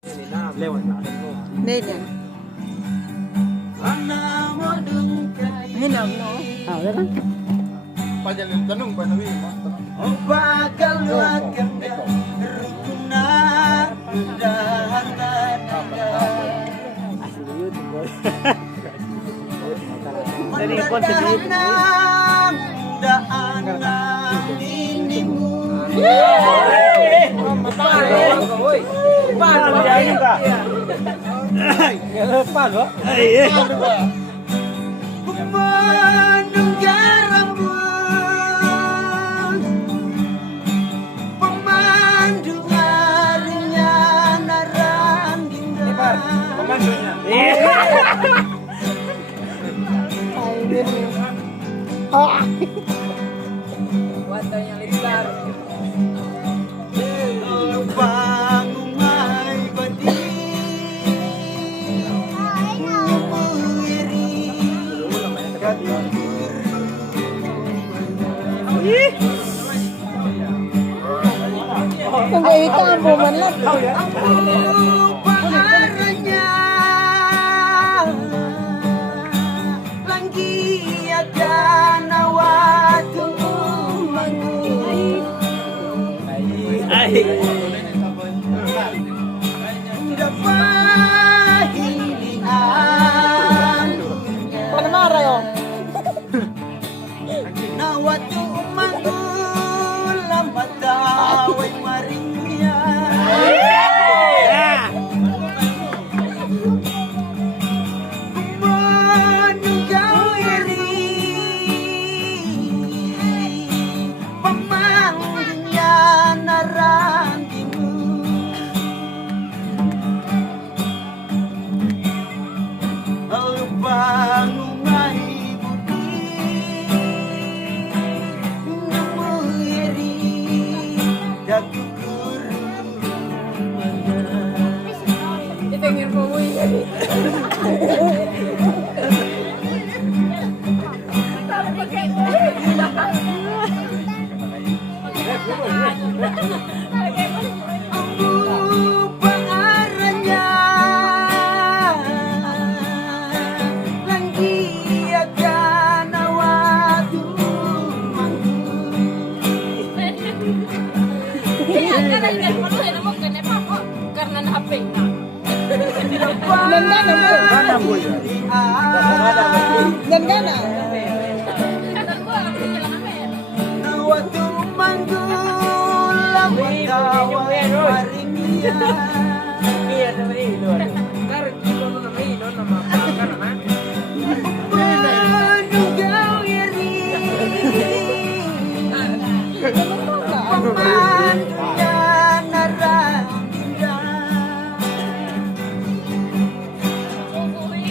Lewat lah. Nede. Hinom no. Ah, kan? Pajalan tanong pa nawi. Bakal luakan rukunan Asli YouTube boy. Dari Watanya litar. Kung ikaw mo man lang. Panamara yun. Nawatu mangulam mataway marimya. Manunggaw iri pamangnya narandimu. Lubang umay Itengin mo mo yan. Karena HP nya. Mana boy? Dan gana. Nawatu manggulam mataway marimya. Iya, sama ini. Karena kita nama ini nama karena Manunggaw iri pamangnya narandimu. Lubang umay